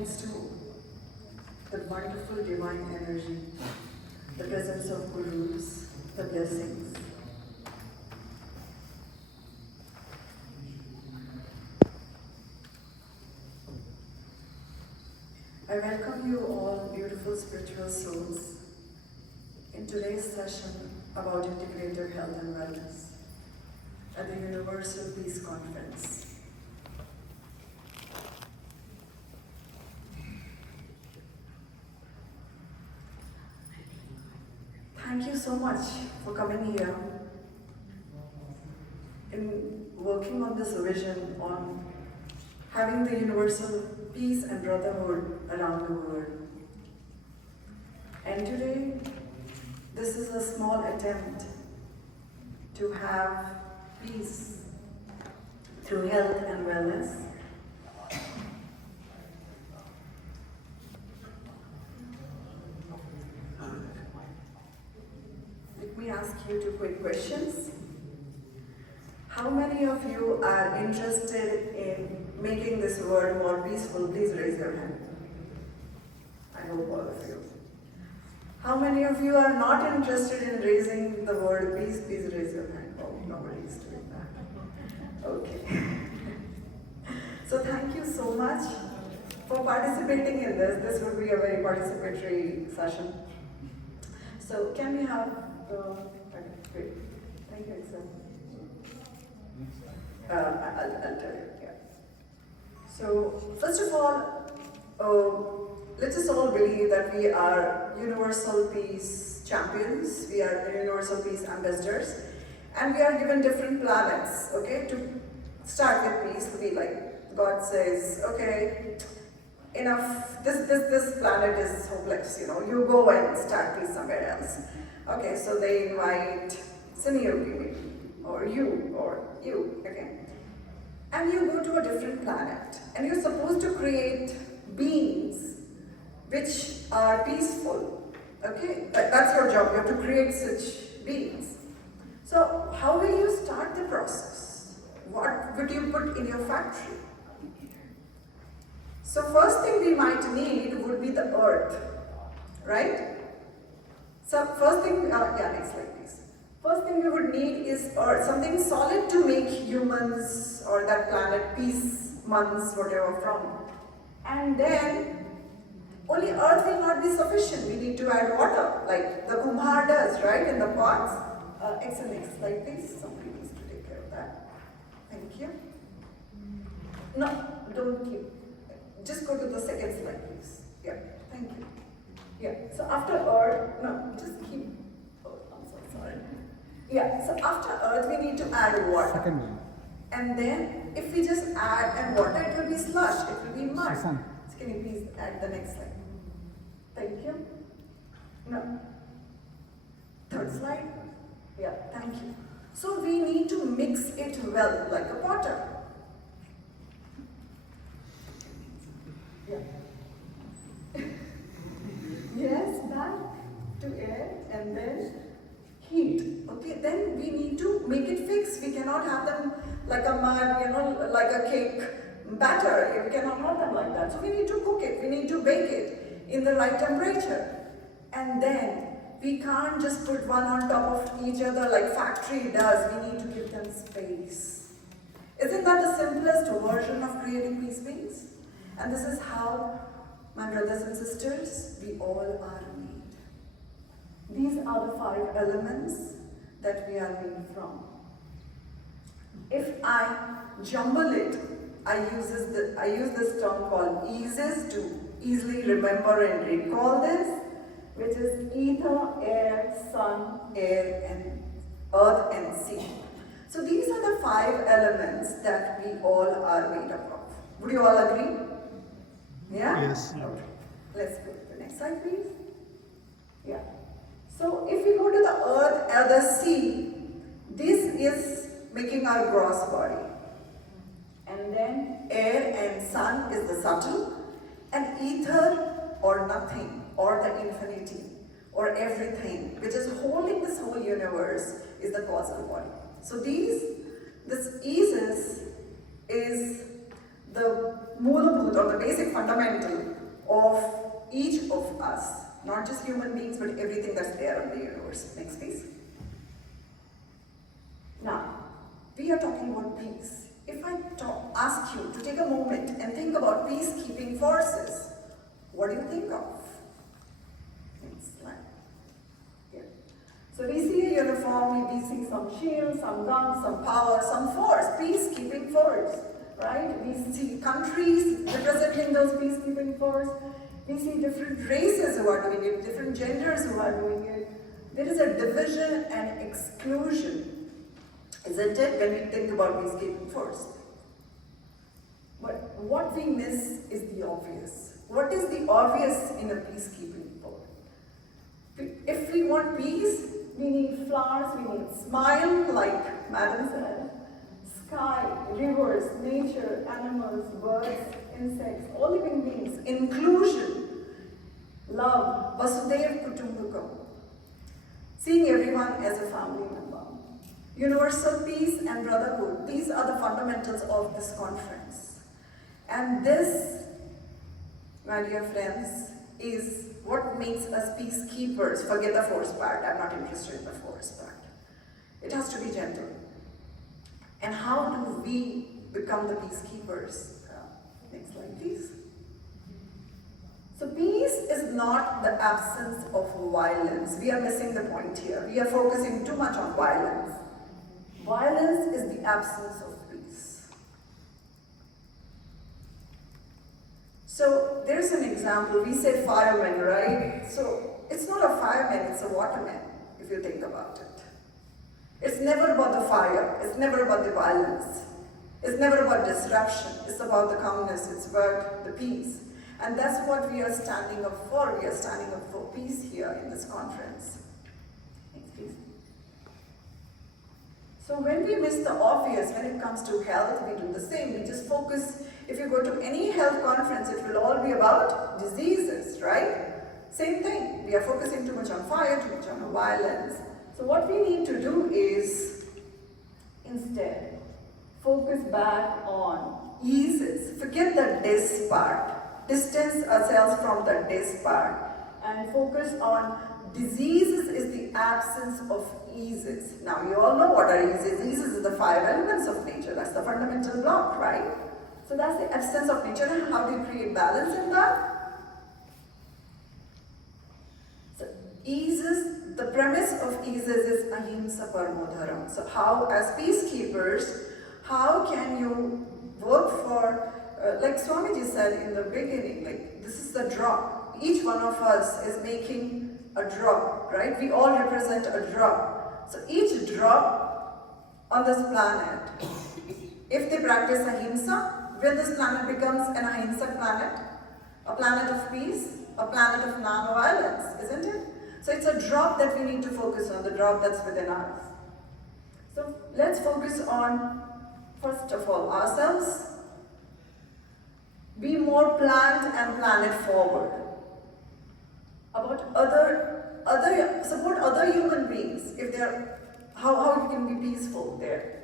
thanks to the wonderful divine energy, the presence of gurus, the blessings. I welcome you all beautiful spiritual souls in today's session about integrative health and wellness at the Universal Peace Conference. Thank you so much for coming here in working on this vision on having the universal peace and brotherhood around the world. And today, this is a small attempt to have peace through health and wellness. Let me ask you two quick questions. How many of you are interested in making this world more peaceful? Please raise your hand. I hope all of you. How many of you are not interested in raising the word peace? Please raise your hand. Oh, nobody is doing that. Okay. So thank you so much for participating in this. This will be a very participatory session. So can we have okay, great. Thank you, Excel. I'll tell you, yeah. So, first of all, let us all believe that we are universal peace champions, we are universal peace ambassadors, and we are given different planets, okay? To start with peace, to be like, God says, okay, enough, this planet is hopeless, you know, you go and start peace somewhere else. Okay, so they invite Sunyogi maybe, or you, okay? And you go to a different planet, and you're supposed to create beings which are peaceful, okay? That's your job, you have to create such beings. So how will you start the process? What would you put in your factory? So first thing we might need would be the earth, right? So first thing, next slide please. First thing we would need is earth, something solid to make humans or that planet peace months, whatever from. And then, only earth will not be sufficient. We need to add water, like the Kumar does, right, in the pots. Next slide please. Somebody needs to take care of that. Thank you. No, don't keep. Just go to the second slide please. Yeah, thank you. Yeah, so after earth, no, just keep. Oh, I'm so sorry. Yeah, so after earth we need to add water. Second one. And then if we just add water, it will be slush, it will be mud. So can you please add the next slide? Thank you. No. Third slide? Yeah, thank you. So we need to mix it well, like a potter. Yeah. Yes, back to air and then heat. Okay, then we need to make it fixed. We cannot have them like a mud, you know, like a cake batter. We cannot have them like that. So we need to cook it. We need to bake it in the right temperature. And then we can't just put one on top of each other like factory does. We need to give them space. Isn't that the simplest version of creating peace beings? And this is how, my brothers and sisters, we all are made. These are the 5 elements that we are made from. If I jumble it, I use this term called EASES to easily remember and recall this, which is ether, air, sun, air, and earth and sea. So these are the 5 elements that we all are made up of. Would you all agree? Yeah? Yes. Okay. Let's go to the next slide, please. Yeah. So if we go to the earth or the sea, this is making our gross body. And then air and sun is the subtle, and ether or nothing or the infinity or everything which is holding this whole universe is the causal body. So this EASES is the Moolabhoot or the basic fundamental of each of us, not just human beings, but everything that's there in the universe. Next, please. Now, we are talking about peace. If I ask you to take a moment and think about peacekeeping forces, what do you think of? Next slide. Yeah. So we see a uniform, we see some shields, some guns, some power, some force, peacekeeping force, right? We see countries representing those peacekeeping force. We see different races who are doing it, different genders who are doing it. There is a division and exclusion, isn't it, when we think about peacekeeping force? But what we miss is the obvious. What is the obvious in a peacekeeping force? If we want peace, we need flowers, we need smile, like Madam said, sky, rivers, nature, animals, birds, insects, all living beings, inclusion, love, Vasudhaiva Kutumbakam, seeing everyone as a family member. Universal peace and brotherhood, these are the fundamentals of this conference. And this, my dear friends, is what makes us peacekeepers. Forget the force part, I'm not interested in the force part. It has to be gentle. And how do we become the peacekeepers? Next slide, please. So peace is not the absence of violence. We are missing the point here. We are focusing too much on violence. Violence is the absence of peace. So there's an example. We say fireman, right? So it's not a fireman, it's a waterman, if you think about it. It's never about the fire. It's never about the violence. It's never about disruption. It's about the calmness. It's about the peace. And that's what we are standing up for. We are standing up for peace here in this conference. Next, please. So when we miss the obvious, when it comes to health, we do the same. We just focus. If you go to any health conference, it will all be about diseases, right? Same thing. We are focusing too much on fire, too much on violence. So what we need to do is, instead, focus back on EASES. Forget the DIS part. Distance ourselves from the DIS part and focus on diseases is the absence of EASES. Now you all know what are EASES. EASES is the 5 elements of nature. That's the fundamental block, right? So that's the absence of nature. And how do you create balance in that? So EASES, the premise of EASES is ahimsa paramo dharma. So how, as peacekeepers, how can you work for, like Swamiji said in the beginning, like this is the drop. Each one of us is making a drop, right? We all represent a drop. So each drop on this planet, if they practice ahimsa, will this planet becomes an ahimsa planet? A planet of peace, a planet of non-violence, isn't it? So it's a drop that we need to focus on, the drop that's within us. So let's focus on, first of all, ourselves. Be more plant and planet forward. About support other human beings, if they're, how you can be peaceful there.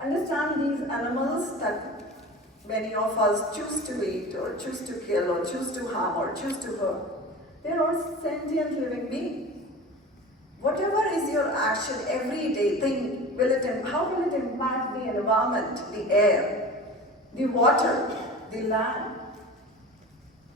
Understand these animals that many of us choose to eat or choose to kill or choose to harm or choose to hurt. They're all sentient living beings. Whatever is your action, everyday thing, how will it impact the environment, the air, the water, the land?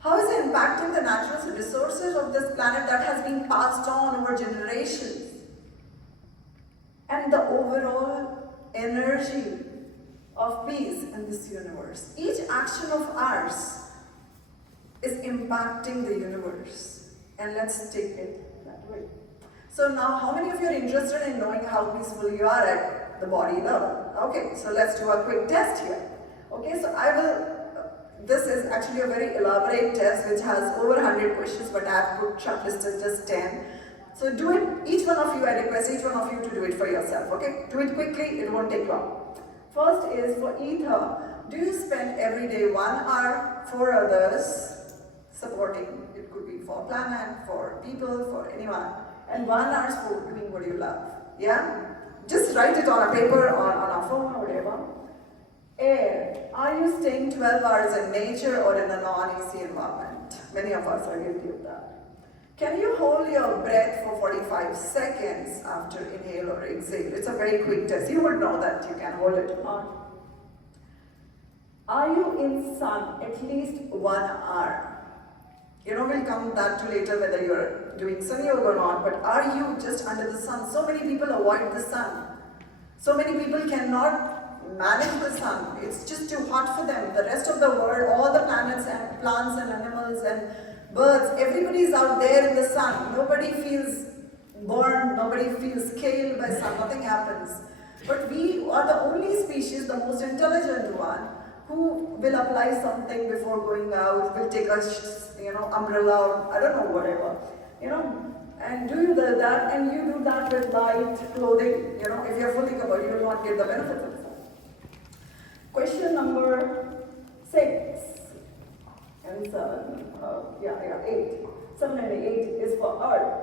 How is it impacting the natural resources of this planet that has been passed on over generations? And the overall energy of peace in this universe. Each action of ours is impacting the universe. And let's take it that way. So now, how many of you are interested in knowing how peaceful you are at the body level? Okay, so let's do a quick test here. Okay, so this is actually a very elaborate test which has over 100 questions, but I have put shortlisted just 10. So do it, each one of you, I request each one of you to do it for yourself, okay? Do it quickly, it won't take long. First is for ether. Do you spend every day 1 hour for others, supporting? It could be for planet, for people, for anyone. And 1 hour for doing what you love, yeah? Just write it on a paper or on a phone or whatever. Air. Are you staying 12 hours in nature or in a non-AC environment? Many of us are guilty of that. Can you hold your breath for 45 seconds after inhale or exhale? It's a very quick test. You would know that you can hold it or not. Are you in sun at least 1 hour? We'll come back to later whether you're doing Sunyogi or not, but are you just under the sun? So many people avoid the sun. So many people cannot manage the sun. It's just too hot for them. The rest of the world, all the planets and plants and animals and birds, everybody is out there in the sun. Nobody feels burned, nobody feels scaled by sun, nothing happens. But we are the only species, the most intelligent one, who will apply something before going out, will take a umbrella or I don't know, whatever, and do that, and you do that with light clothing. If you're fully covered, you will not get the benefits of that. Question number 6 and 7, 8. 7 and 8 is for Earth.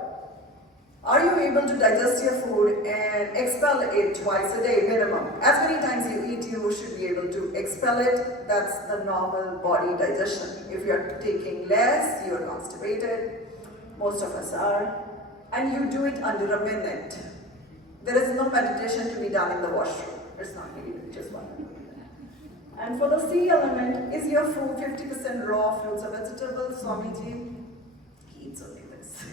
Are you able to digest your food and expel it twice a day minimum? As many times you eat, you should be able to expel it. That's the normal body digestion. If you're taking less, you're constipated. Most of us are. And you do it under a minute. There is no meditation to be done in the washroom. It's not needed, just 1 minute. And for the C element, is your food 50% raw fruits or vegetables? Swamiji, he eats only this.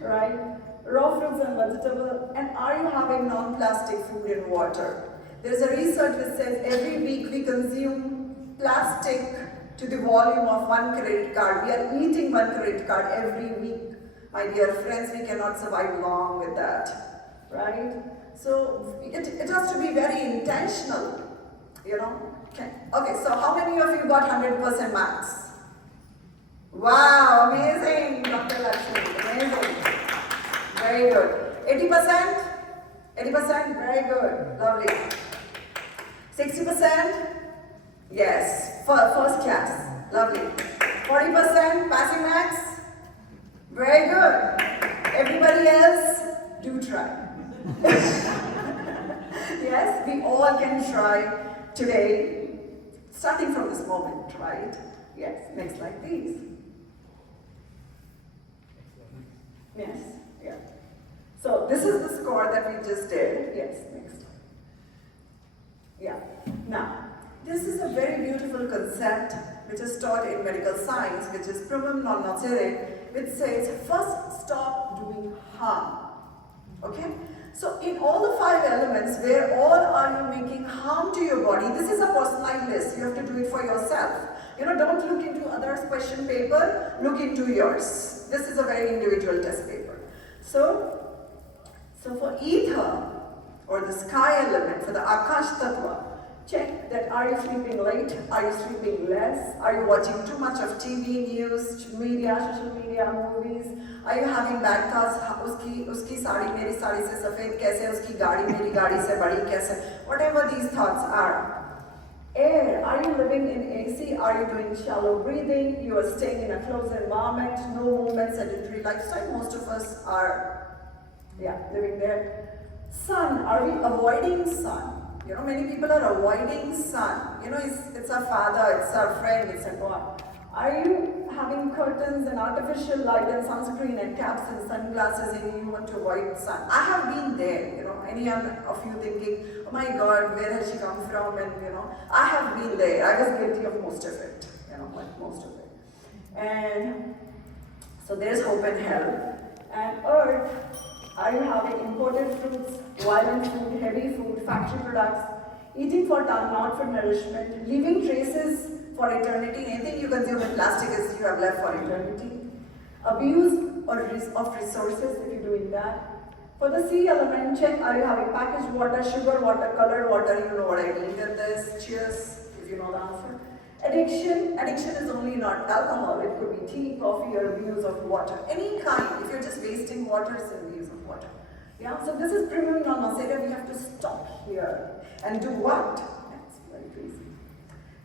Right? Raw fruits and vegetables. And are you having non-plastic food and water? There is a research that says every week we consume plastic to the volume of 1 credit card. We are eating 1 credit card every week. My dear friends, we cannot survive long with that. Right? So it has to be very intentional. Okay, so how many of you got 100% max? Wow, amazing, Dr. Lakshmi, amazing. Very good. 80%? 80%? Very good, lovely. 60%? Yes, first class, lovely. 40% passing max? Very good. Everybody else, do try. Yes, we all can try today, starting from this moment, right? Yes, next slide, please. Yes, yeah. So this is the score that we just did. Yes, next. Yeah. Now, this is a very beautiful concept which is taught in medical science, which is primum non nocere, which says first stop doing harm. Okay? So in all the 5 elements, where all are you making harm to your body, this is a personalized list. You have to do it for yourself. Don't look into others' question paper, look into yours. This is a very individual test paper. So for ether, or the sky element, for the Akash Tattva, check that are you sleeping late, are you sleeping less, are you watching too much of TV, news, media, social media, movies, are you having bad thoughts, uski saadi meri saadi se safed kaise, uski gaadi meri gaadi se badi kaise, whatever these thoughts are. Air, are you living in AC, are you doing shallow breathing, you are staying in a closed environment, no movement, sedentary lifestyle, most of us are living there. Sun, are we avoiding sun? Many people are avoiding sun. It's our father, it's our friend, it's our God. Are you having curtains and artificial light and sunscreen and caps and sunglasses and you want to avoid sun? I have been there, any of you thinking, oh my God, where has she come from? And I have been there. I was guilty of most of it, most of it. And so there's hope in hell. And earth, are you having imported fruits, violent food, heavy food, factory products, eating for time, not for nourishment, leaving traces for eternity? Anything you consume in plastic is you have left for eternity. Abuse of resources if you're doing that. For the C element, check, are you having packaged water, sugar water, colored water? You know what I mean with this. Cheers, if you know the answer. Addiction is only not alcohol. It could be tea, coffee, or abuse of water. Any kind. If you're just wasting water, it's an abuse of water. Yeah, so this is primum non nocere. We have to stop here. And do what? Next, very easy.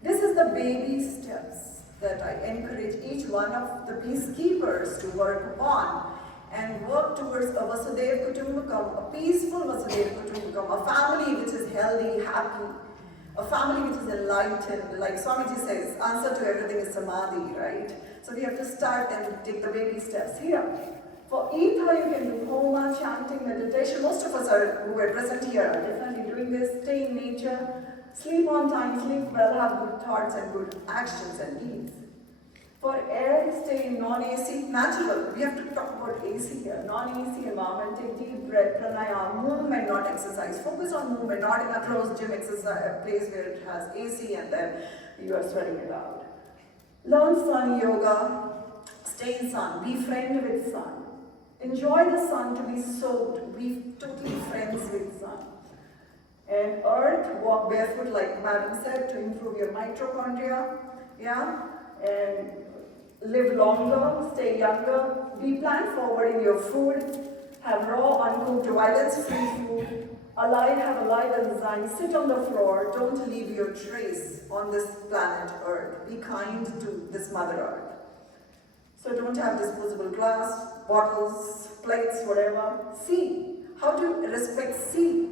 This is the baby steps that I encourage each one of the peacekeepers to work upon and work towards a Vasudev Kutumbakam, a peaceful Vasudev Kutumbakam, a family which is healthy, happy, a family which is enlightened, like Swamiji says, answer to everything is samadhi, right? So we have to start and take the baby steps here. For ether, you can do homa, chanting, meditation. Most of us who are present here are definitely doing this. Stay in nature, sleep on time, sleep well, have good thoughts and good actions and deeds. For air, stay in non-AC, natural. We have to talk about AC here. Non-AC environment, take deep breath, pranayama, movement, not exercise. Focus on movement, not in a closed gym exercise, place where it has AC and then you are sweating it out. Learn sun yoga, stay in sun, be friend with sun. Enjoy the sun to be soaked, be totally friends with sun. And earth, walk barefoot like Madam said to improve your mitochondria, yeah? And live longer, stay younger, be plan forward in your food, have raw, uncooked, violence-free food, alive, have a life and design, sit on the floor, don't leave your trace on this planet Earth. Be kind to this Mother Earth. So don't have disposable glass, bottles, plates, whatever. Sea. How to respect sea?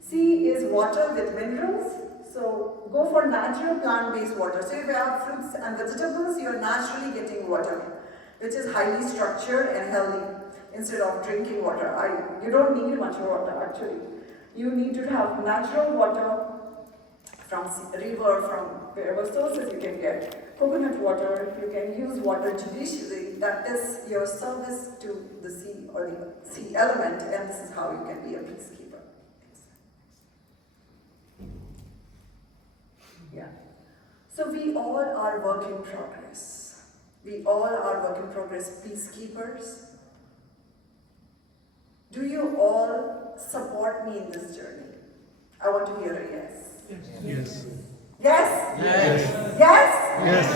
Sea is water with minerals. So go for natural plant-based water. So if you have fruits and vegetables, you're naturally getting water, which is highly structured and healthy, instead of drinking water. You don't need much water actually. You need to have natural water from river, from wherever sources you can get. Coconut water, you can use water judiciously. That is your service to the sea or the sea element, and this is how you can be a peacekeeper. Yeah. So we all are work in progress. We all are work in progress peacekeepers. Do you all support me in this journey? I want to hear a yes. Yes. Yes? Yes. Yes? Yes.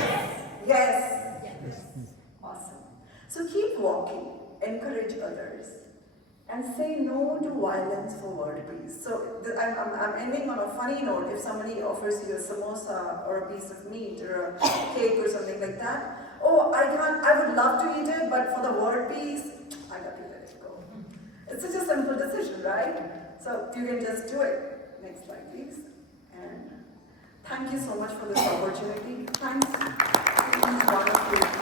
Yes. Yes. Awesome. So keep walking, encourage others, and say no to violence for world peace. So I'm ending on a funny note. If somebody offers you a samosa or a piece of meat or a cake or something like that, oh, I would love to eat it, but for the world peace, I got to let it go. It's such a simple decision, right? So you can just do it. Next slide, please. And thank you so much for this opportunity. Thanks to each one of you.